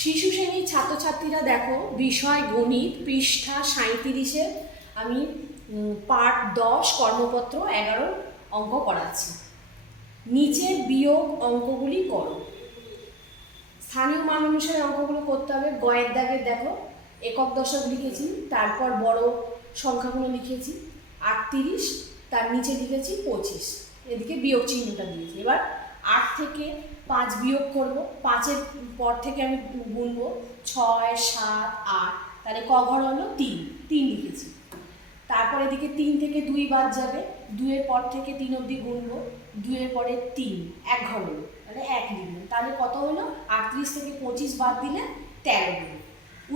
শিশু শ্রেণীর ছাত্রছাত্রীরা দেখো, বিষয় গণিত, পৃষ্ঠা 37-এ আমি পার্ট 10 কর্মপত্র 11 অঙ্ক করাচ্ছি। নিচের বিয়োগ অঙ্কগুলি করো। স্থানীয় মান অনুসারে অঙ্কগুলো করতে হবে। গয়ের দাগের দেখো একক দশক লিখেছি, তারপর বড় সংখ্যাগুলো লিখেছি 38, তার নিচে লিখেছি 25, এদিকে বিয়োগ চিহ্নটা দিয়েছি। এবার 8 থেকে 5 বিয়োগ করব, 5-এর পর থেকে আমি গুনবো 6, 7, 8, তাহলে ক ঘর হলো 3 লিখেছি। তারপর এদিকে 3 থেকে 2 বাদ যাবে, 2-এর পর থেকে 3 অবধি গুনবো, 2-এর পরে 3, এক ঘর হলো, তাহলে 1 লিখলাম। তাহলে কত হলো? 38 থেকে 25 বাদ দিলে 13 হলো।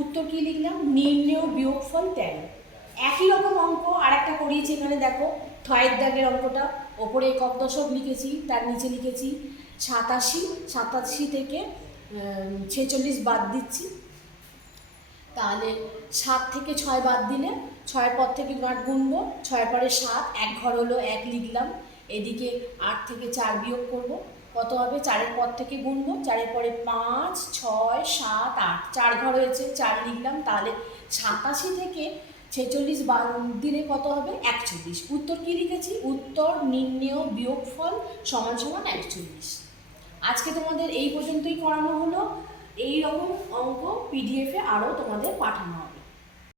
উত্তর কি লিখলাম? নির্ণেয় বিয়োগফল 13। একই রকম অঙ্ক আর একটা করিয়েছি। এখানে দেখো ঠয়ের দাগের অঙ্কটা, ওপরে একক দশক লিখেছি, তার নিচে লিখেছি 87 থেকে 46 বাদ দিচ্ছি। তাহলে 7 থেকে 6 বাদ দিলে 6-এর পর থেকে 8 গুনবো, 6-এর পরে 7, এক ঘর হলো, 1 লিখলাম। এদিকে 8 থেকে 4 বিয়োগ করব, কত হবে? 4-এর পর থেকে গুনবো, 4-এর পরে 5, 6, 7, 8, 4 ঘর হয়েছে, 4 লিখলাম। তাহলে 87 থেকে 46 বাদ দিলে কত হবে? 41। উত্তর কি লিখেছি? উত্তর নির্ণেয় বিয়োগফল সমান সমান 41। আজকে তোমাদের এই পর্যন্তই করানো হলো। এই রকম অঙ্ক পিডিএফে আরও তোমাদের পাঠানো হবে।